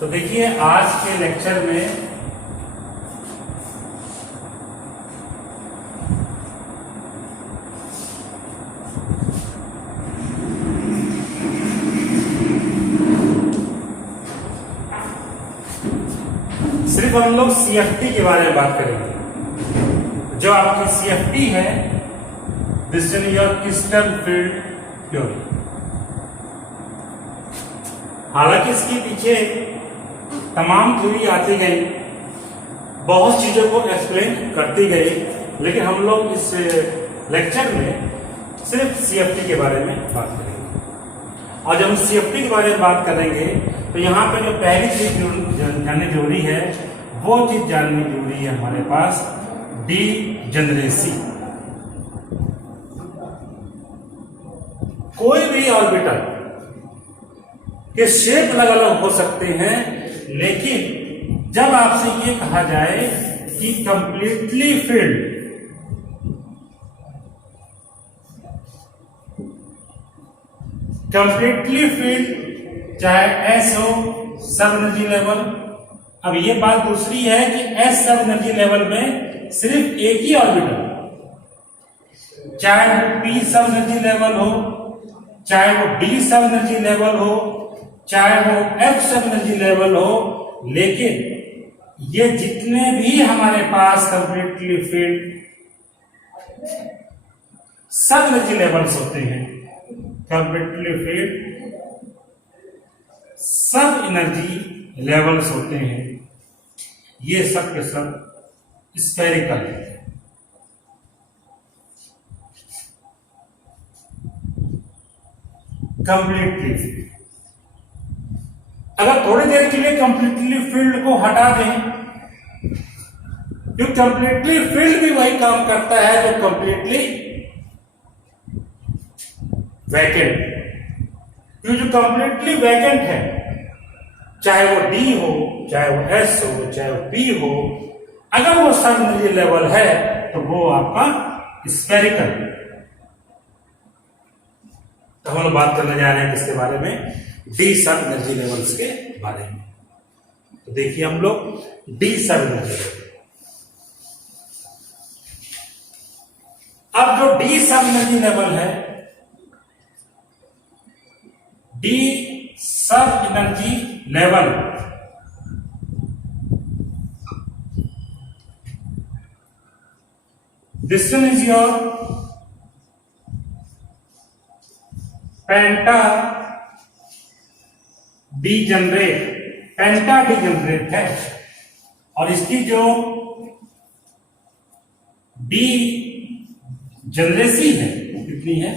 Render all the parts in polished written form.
तो देखिए आज के लेक्चर में सिर्फ हम लोग सीएफटी के बारे में बात करेंगे। जो आपकी सीएफटी है, this is your crystal field theory. हालांकि इसके पीछे तमाम थ्योरी आती गई, बहुत चीजों को एक्सप्लेन करती गई, लेकिन हम लोग इस लेक्चर में सिर्फ सीएफटी के बारे में बात करेंगे। और जब हम सीएफटी के बारे में बात करेंगे तो यहाँ पे जो पहली चीज जाननी जरूरी है, वो चीज जाननी जरूरी है हमारे पास डीजेनरेसी। कोई भी ऑर्बिटल के शेप अलग अलग हो सकते हैं, लेकिन जब आपसे ये कहा जाए कि कंप्लीटली फील्ड, चाहे एस हो सब एनर्जी लेवल। अब ये बात दूसरी है कि एस सब एनर्जी लेवल में सिर्फ एक ही ऑर्बिटल, चाहे वो पी सब एनर्जी लेवल हो, चाहे वो डी सब एनर्जी लेवल हो, चाहे वो एफ सब एनर्जी लेवल हो, लेकिन ये जितने भी हमारे पास कंप्लीटली फील्ड सब एनर्जी लेवल्स होते हैं, कंप्लीटली फील्ड सब एनर्जी लेवल्स होते हैं, ये सब के सब स्फेरिकल है। कंप्लीटली फील्ड, अगर थोड़ी देर के लिए कंप्लीटली फील्ड को हटा दें, तो कंप्लीटली फील्ड भी वही काम करता है जो कंप्लीटली वैकेंट। जो कंप्लीटली वैकेंट है, चाहे वो डी हो, चाहे वो एस हो, चाहे वो पी हो, अगर वो सब एनर्जी लेवल है तो वो आपका स्फेरिकल। तो हम लोग बात करने जा रहे हैं किसके बारे में? डी सब एनर्जी लेवल्स के बारे में। तो देखिए हम लोग डी सब एनर्जी लेवल, अब जो डी सब एनर्जी लेवल है, डी सब energy level this one is your penta degenerate, penta degenerate है, और इसकी जो डी जनरेसी है वो कितनी है?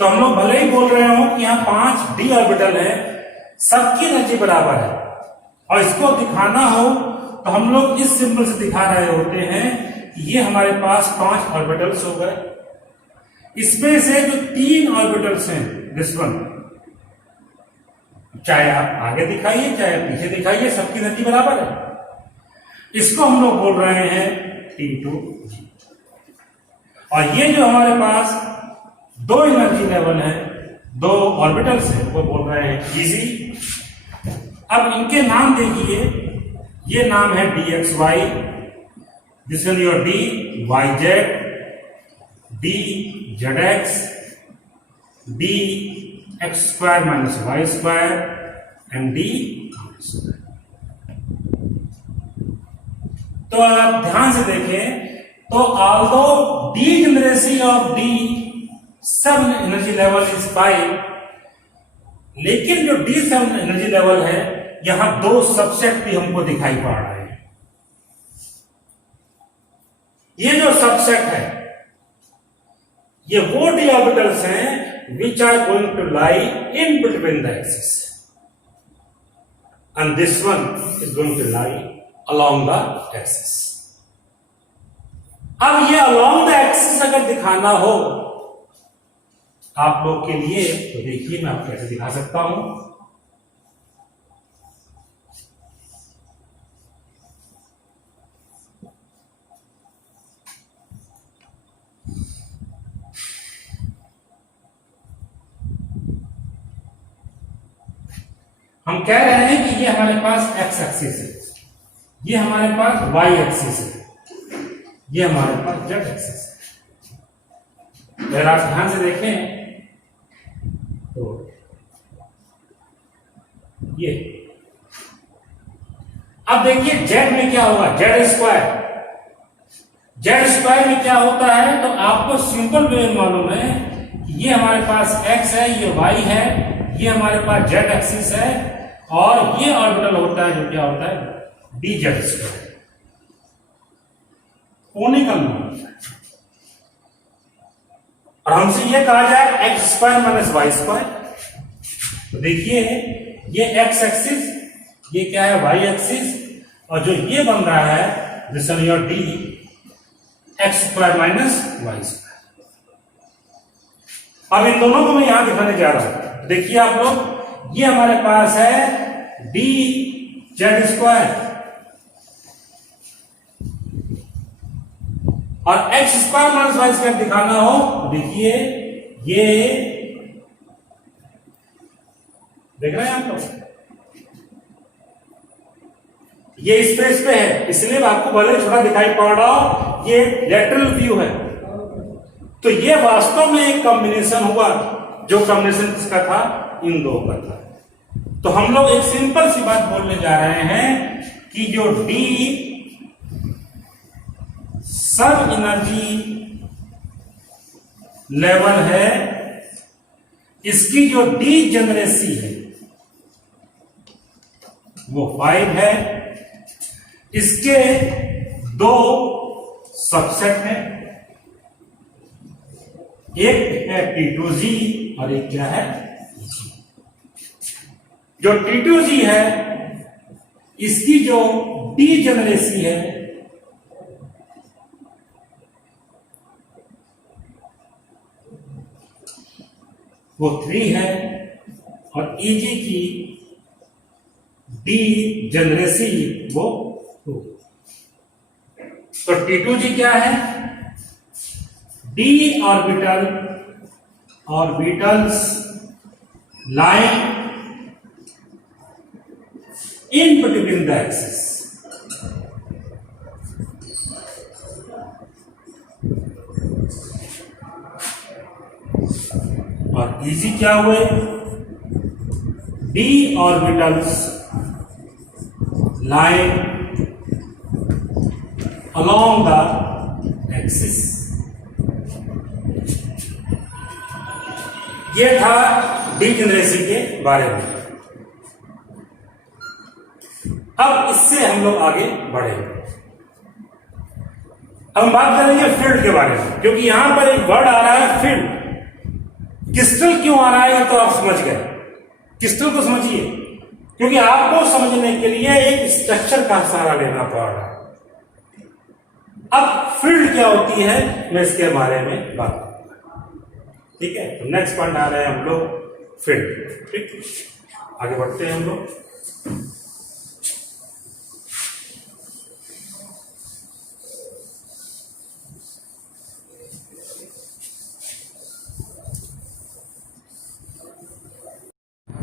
तो हम लोग भले ही बोल रहे हो कि यहां 5 डी ऑर्बिटल है, सबकी एनर्जी बराबर है, और इसको दिखाना हो तो हम लोग इस सिंबल से दिखा रहे होते हैं कि ये हमारे पास 5 ऑर्बिटल्स हो गए। इसमें से जो 3 ऑर्बिटल्स हैं, दिस वन, चाहे आप आगे दिखाइए चाहे पीछे दिखाइए, सबकी एनर्जी बराबर है। इसको हम लोग बोल रहे हैं T2G। और ये जो हमारे पास 2 एनर्जी लेवल है, 2 ऑर्बिटल्स है, वो बोल रहे हैं Gz। अब इनके नाम देखिए, ये नाम है DXY, this is your DYZ, DZX, DX² - Y² and D। तो आप ध्यान से देखें तो ऑल्दो डीजेनरेसी ऑफ डी सब एनर्जी लेवल इज 5, लेकिन जो डी सब एनर्जी लेवल है, यहां 2 सबसेट भी हमको दिखाई पड़ रहे हैं। ये जो सबसेट है, ये वो डी ऑर्बिटल्स हैं which are going to lie in between the axis, and this one is going to lie along the axis. अब ये अलोंग द एक्सिस अगर दिखाना हो आप लोग के लिए, तो देखिए मैं आपको कैसे दिखा सकता हूं। हम कह रहे हैं कि ये हमारे पास एक्स एक्सिस है, ये हमारे पास वाई एक्सिस है, ये हमारे पास जेड एक्सिस है। अगर आप ध्यान से देखें तो ये, अब देखिए जेड में क्या होगा, जेड स्क्वायर। जेड स्क्वायर में क्या होता है, तो आपको सिंपल वे में मालूम है कि ये हमारे पास एक्स है, ये वाई है, ये हमारे पास जेड एक्सिस है, और ये ऑर्बिटल होता है जो क्या होता है डी जेड स्क्वायर, कोनिकल में। और हमसे ये कहा जाए x square minus y square. तो देखिए ये एक्स एक्सिस, ये क्या है वाई एक्सिस, और जो ये बन रहा है this is your d x square minus y square. अब इन दोनों को मैं यहां दिखाने जा रहा हूं। देखिए आप लोग, ये हमारे पास है डी जेड स्क्वायर, और x square minus y square दिखाना हो, देखिए ये देख रहे हैं आप लोग, ये स्पेस पे है, इसलिए आपको भले थोड़ा दिखाई पड़ रहा हो, ये लेटरल व्यू है। तो ये वास्तव में एक कॉम्बिनेशन हुआ, जो कॉम्बिनेशन किसका था, इन दो का था। तो हम लोग एक सिंपल सी बात बोलने जा रहे हैं कि जो डी सब एनर्जी लेवल है, इसकी जो डी जनरेसी है वो 5 है। इसके दो सबसेट हैं, एक है T2G और एक क्या है, जो T2G है इसकी जो डी जनरेसी है वो 3 है, और EG की डी जनरेसी वो 2। तो T2G क्या है, D orbitals line in between the axis, और EG क्या हुए, D orbitals line along the axis। ये था डी जनरेसी के बारे में। अब इससे हम लोग आगे बढ़ेंगे। हम बात करेंगे फील्ड के बारे में, क्योंकि यहां पर एक वर्ड आ रहा है फील्ड। क्रिस्टल क्यों आ रहा है तो आप समझ गए, क्रिस्टल को समझिए, क्योंकि आपको समझने के लिए एक स्ट्रक्चर का सहारा लेना पड़ रहा है। अब फील्ड क्या होती है मैं इसके बारे में बात करूंगा, ठीक है। तो नेक्स्ट पॉइंट आ रहे हैं हम लोग फील्ड, ठीक, आगे बढ़ते हैं हम लोग।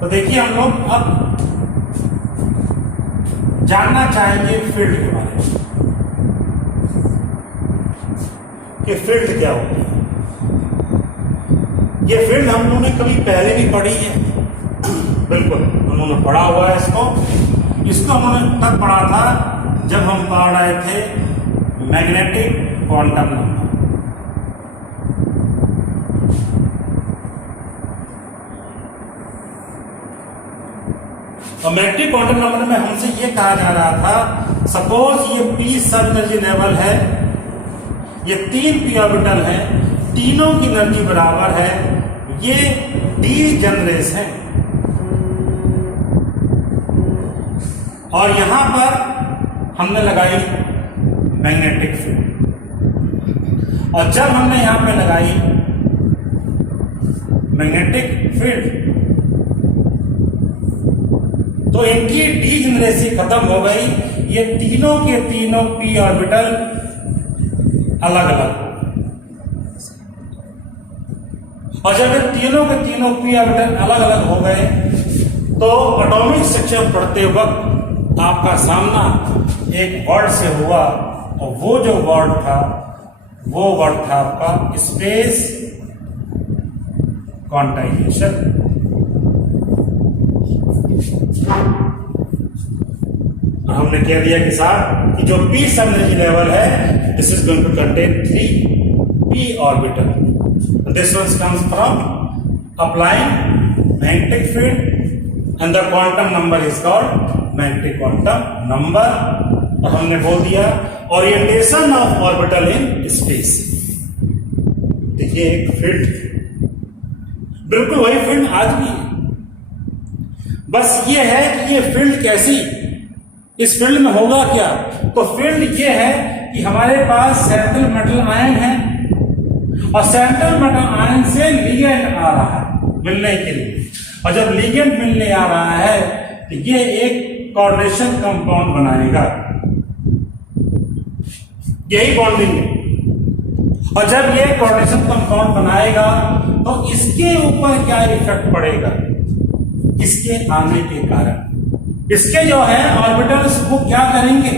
तो देखिए हम लोग अब जानना चाहेंगे फील्ड के बारे में कि फील्ड क्या होती है। ये फील्ड हम लोगों ने कभी पहले भी पढ़ी है, बिल्कुल उन्होंने पढ़ा हुआ है इसको हमने तब पढ़ा था जब हम पढ़ रहे थे मैग्नेटिक क्वांटम नंबर। और मैग्नेटिक क्वांटम नंबर में हमसे ये कहा जा रहा था, सपोज ये पी सब एनर्जी लेवल है, ये 3 पी ऑर्बिटल है, तीनों की एनर्जी बराबर है, ये डी जनरेस है, और यहां पर हमने लगाई मैग्नेटिक फील्ड। और जब हमने यहां पे लगाई मैग्नेटिक फील्ड तो इनकी डी जनरेसी खत्म हो गई, ये तीनों के तीनों पी ऑर्बिटल अलग अलग, और जब ये तीनों के तीनों पी ऑर्बिटल अलग अलग हो गए तो एटॉमिक स्ट्रक्चर पढ़ते वक्त आपका सामना एक वर्ड से हुआ, और वो जो वर्ड था वो वर्ड था आपका स्पेस क्वांटाइजेशन। हमने कह दिया कि साहब कि जो p सब एनर्जी लेवल है, this is going to contain 3p orbital. This one comes from applying magnetic field and the quantum number is called magnetic quantum number. और हमने बोल दिया orientation of orbital in space. देखिए एक field, बिल्कुल वही field आज भी है, बस ये है कि ये फील्ड कैसी, इस फील्ड में होगा क्या। तो फील्ड ये है कि हमारे पास सेंट्रल मेटल आयन है, और सेंट्रल मेटल आयन से लिगेंड आ रहा है मिलने के लिए, और जब लिगेंड मिलने आ रहा है तो ये एक कोऑर्डिनेशन कंपाउंड बनाएगा, यही बॉन्डिंग है। और जब ये कोऑर्डिनेशन कंपाउंड बनाएगा तो इसके ऊपर क्या इफेक्ट पड़ेगा, इसके आने के कारण इसके जो है ऑर्बिटल्स वो क्या करेंगे,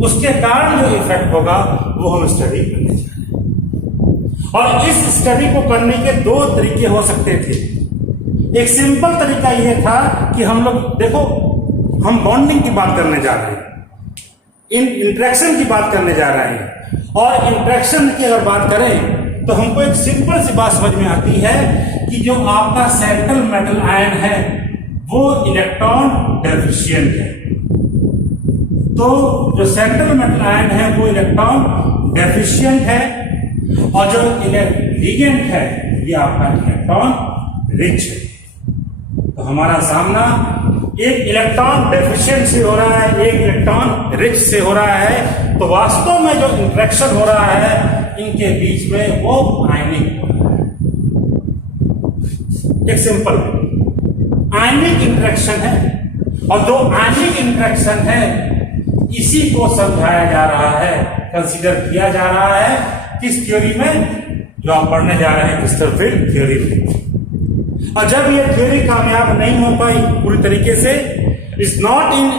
उसके कारण जो इफेक्ट होगा वो हम स्टडी करने जा रहे हैं। और इस स्टडी को करने के दो तरीके हो सकते थे। एक सिंपल तरीका यह था कि हम लोग देखो, हम बॉन्डिंग की बात करने जा रहे हैं, इंटरेक्शन की बात करने जा रहे हैं, और इंटरेक्शन की अगर बात करें तो हमको एक सिंपल सी बात समझ में आती है कि जो आपका सेंट्रल मेटल आयन है वो इलेक्ट्रॉन डेफिशिएंट है। तो जो सेंट्रल मेटल आयन है वो इलेक्ट्रॉन डेफिशिएंट है, और जो लिगेंड है ये आपका इलेक्ट्रॉन रिच है। तो हमारा सामना एक इलेक्ट्रॉन डेफिशिएंट से हो रहा है, एक इलेक्ट्रॉन रिच से हो रहा है। तो वास्तव में जो इंटरेक्शन हो रहा है इनके बीच में वो आयनिक हो रहा है। एक सिंपल आयनिक इंटरेक्शन है, और जो आयनिक इंटरेक्शन है इसी को समझाया जा रहा है, कंसीडर किया जा रहा है किस थ्योरी में, जो आप पढ़ने जा रहे हैं क्रिस्टल फील्ड थ्योरी में। और जब ये थ्योरी कामयाब नहीं हो पाई पूरी तरीके से, is not in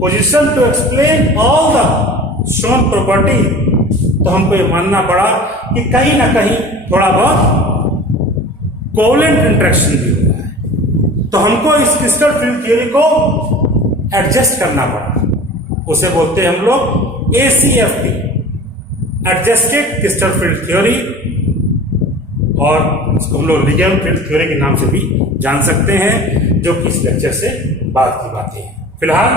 position to explain all the shown property, तो हमको ये मानना पड़ा कि कहीं ना कहीं थोड़ा बहुत कोवलेंट इंटरेक्शन भी हो रहा है। तो हमको इस क्रिस्टल फील्ड थ्योरी को एडजस्ट करना पड़ा, उसे बोलते हैं हम लोग ACFT, adjusted crystal field theory, और इसको हम लोग लिगेंड फील्ड थ्योरी के नाम से भी जान सकते हैं, जो कि इस लेक्चर से बाद की बातें हैं। फिलहाल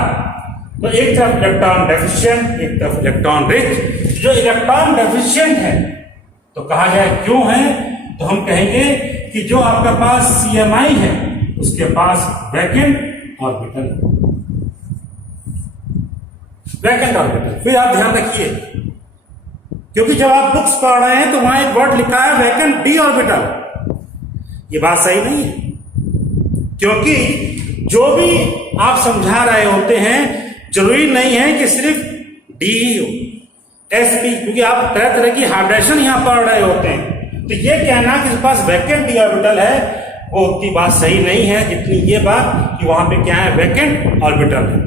तो एक तरफ इलेक्ट्रॉन डेफिशिएंट, एक तरफ इलेक्ट्रॉन रिच। जो इलेक्ट्रॉन डेफिशिएंट है तो कहा जाए क्यों है, तो हम कहेंगे कि जो आपके पास CMI है उसके पास वैकेंट ऑर्बिटल, वैकेंट ऑर्बिटल। फिर आप ध्यान रखिए, क्योंकि जब आप बुक्स पढ़ रहे हैं तो वहां एक वर्ड लिखा है वैकेंट d ऑर्बिटल। ये बात सही नहीं है, क्योंकि जो भी आप समझा रहे होते हैं जरूरी नहीं है कि सिर्फ डी ही हो, sp, क्योंकि आप तरह तरह की हाइब्रिडेशन यहां पढ़ रहे होते हैं। तो ये कहना कि इसके पास वैकेंट d ऑर्बिटल है वो उतनी बात सही नहीं है जितनी ये बात कि वहां पे क्या है, वैकेंट ऑर्बिटल है।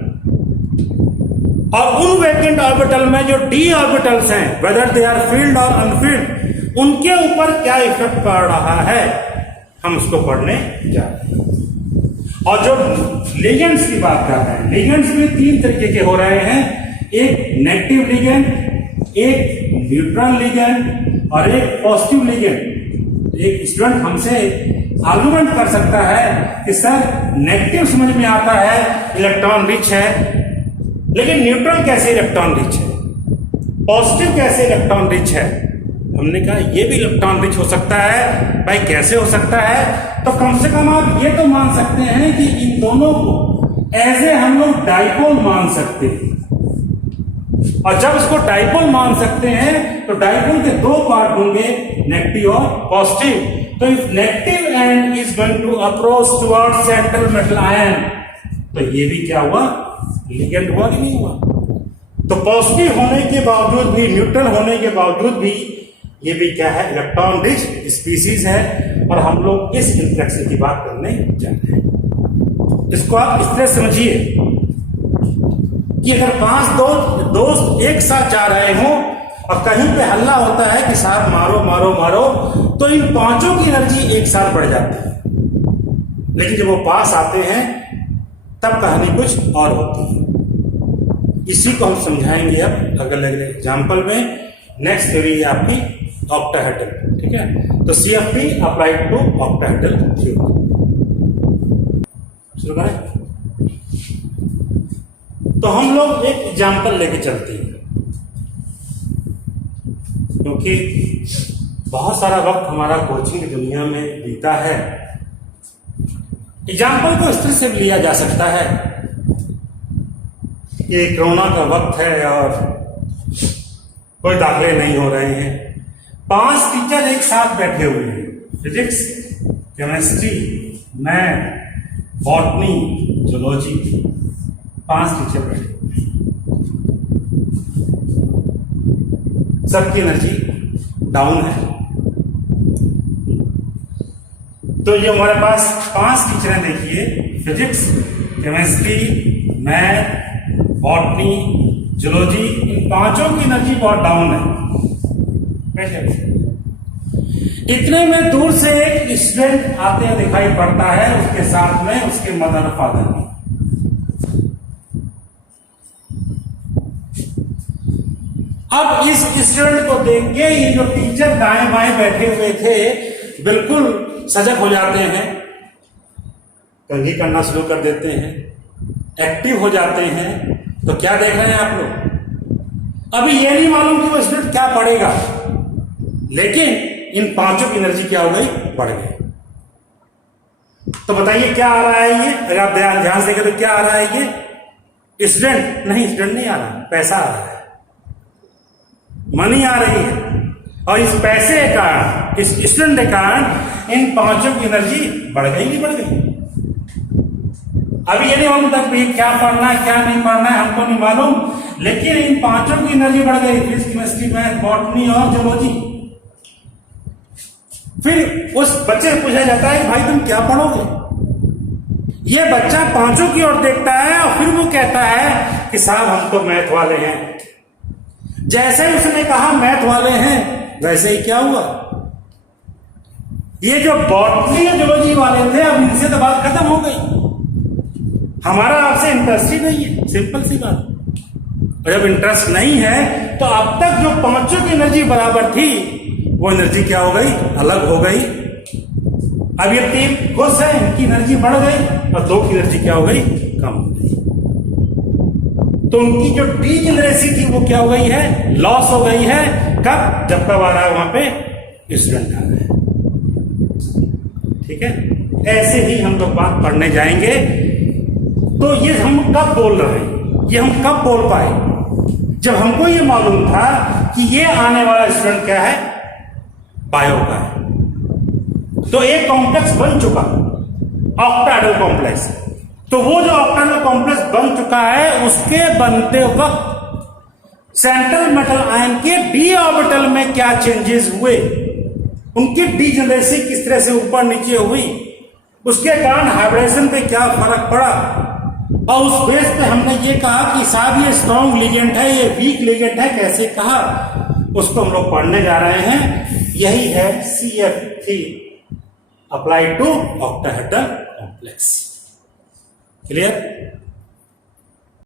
और उन वैकेंट ऑर्बिटल में जो d ऑर्बिटल्स हैं, वेदर दे आर फील्ड और अनफील्ड, उनके ऊपर क्या इफेक्ट पड़ रहा है हम उसको पढ़ने जा रहे हैं। और जो लिगेंड्स की बात कर रहे हैं, लिगेंड्स भी तीन तरीके के हो रहे हैं, एक नेगेटिव लिगेंड, एक न्यूट्रल लिगेंड और एक पॉजिटिव लिगेंड। एक स्टूडेंट हमसे आर्गुमेंट कर सकता है कि सर नेगेटिव समझ में आता है इलेक्ट्रॉन रिच है, लेकिन न्यूट्रल कैसे इलेक्ट्रॉन रिच है, पॉजिटिव कैसे इलेक्ट्रॉन रिच है। हमने कहा ये भी इलेक्ट्रॉन रिच हो सकता है। भाई कैसे हो सकता है, तो कम से कम आप ये तो मान सकते हैं कि इन दोनों को ऐसे हम लोग डाइपोल मान सकते हैं। और जब इसको डाइपोल मान सकते हैं तो डाइपोल के दो पार्ट होंगे, नेगेटिव और पॉजिटिव। तो if negative end is going to approach towards central metal ion, तो ये भी क्या हुआ, लिगेंड हुआ कि नहीं हुआ। तो पॉजिटिव होने के बावजूद भी, न्यूट्रल होने के बावजूद भी, ये भी क्या है, इलेक्ट्रॉन रिच स्पीसीज है। और हम लोग इस इंटरेक्शन की बात करने जा रहे हैं। इसको आप इस तरह समझिए कि अगर 5 दोस्त एक साथ जा रहे हों और कहीं पे हल्ला होता है कि साहब मारो मारो मारो, तो इन 5 की एनर्जी एक साथ बढ़ जाती है, लेकिन जब वो पास आते हैं तब कहानी कुछ और होती है। इसी को हम समझाएंगे अब अगले एग्जाम्पल में। नेक्स्ट थ्योरी है आपकी ऑक्टाहेड्रल, ठीक है। तो CFT applied to octahedral theory. शुरू करें। तो हम लोग एक एग्जाम्पल लेके चलते हैं, क्योंकि बहुत सारा वक्त हमारा कोचिंग की दुनिया में बीता है। एग्जाम्पल को इस तरह से लिया जा सकता है कि कोरोना का वक्त है और कोई दाखिले नहीं हो रहे हैं। 5 टीचर एक साथ बैठे हुए हैं, physics, chemistry, math, botany, zoology, 5 teacher बैठे हुए हैं। सबकी एनर्जी डाउन है। तो ये हमारे पास 5 टीचर हैं, देखिए, physics, chemistry, math, botany, zoology, इन 5 की एनर्जी बहुत डाउन है। इतने में दूर से एक स्टूडेंट आते हुए दिखाई पड़ता है, उसके साथ में उसके मदर फादर भी। अब इस स्टूडेंट को देख के ये जो टीचर दाएं बाएं बैठे हुए थे बिल्कुल सजग हो जाते हैं, कंघी करना शुरू कर देते हैं, एक्टिव हो जाते हैं। तो क्या देख रहे हैं आप लोग? अभी ये नहीं मालूम कि वो स्टूडेंट क्या पढ़ेगा, लेकिन इन 5 की एनर्जी क्या हो गई? बढ़ गई। तो बताइए क्या आ रहा है ये? अगर आप ध्यान से देखें तो क्या आ रहा है ये? स्टूडेंट नहीं, स्टूडेंट नहीं आ रहा, पैसा आ रहा है, मनी आ रही है। और इस पैसे के कारण, इस स्टूडेंट के कारण इन 5 की एनर्जी बढ़ गई, नहीं बढ़ गई? अभी ये नहीं मालूम तक भी क्या पढ़ना है क्या नहीं पढ़ना है, हमको नहीं मालूम, लेकिन इन 5 की एनर्जी बढ़ गई। फिजिक्स, केमिस्ट्री, मैथ, बॉटनी और जूलॉजी। फिर उस बच्चे से पूछा जाता है भाई तुम क्या पढ़ोगे? ये बच्चा 5 की ओर देखता है और फिर वो कहता है कि साहब हम तो मैथ वाले हैं। जैसे ही उसने कहा मैथ वाले हैं, वैसे ही क्या हुआ? ये जो बॉटनी और जूलॉजी वाले थे, अब इनसे तो बात खत्म हो गई। हमारा आपसे इंटरेस्ट ही नहीं है, सिंपल सी बात। और जब इंटरेस्ट नहीं है तो अब तक जो 5 की एनर्जी बराबर थी, वो एनर्जी क्या हो गई? अलग हो गई। अब ये 3 खुश है, इनकी एनर्जी बढ़ गई, और 2 की एनर्जी क्या हो गई? कम हो गई। तो उनकी जो डीजेनरेसी थी वो क्या हो गई है? लॉस हो गई है। कब? जब कब आ रहा है वहां पे स्टूडेंट आ रहा है, ठीक है। ऐसे ही हम लोग बात पढ़ने जाएंगे। तो ये हम कब बोल रहे हैं? ये हम कब बोल पाए? जब हमको ये मालूम था कि ये आने वाला स्टूडेंट क्या है? बायो का है। तो एक कॉम्प्लेक्स बन चुका, ऑक्टाहेड्रल कॉम्प्लेक्स। तो वो जो ऑक्टाहेड्रल कॉम्प्लेक्स बन चुका है, उसके बनते वक्त सेंट्रल मेटल आयन के डी ऑर्बिटल में क्या चेंजेस हुए, उनकी डीजेनरेसी किस तरह से ऊपर नीचे हुई, उसके कारण हाइब्रिडेशन पे क्या फर्क पड़ा, और उस बेस पे हमने ये कहा कि साहब ये स्ट्रॉन्ग लिगेंड है, ये वीक लिगेंड है, कैसे कहा, उसको हम लोग पढ़ने जा रहे हैं। यही है CFT applied to octahedral complex. Clear?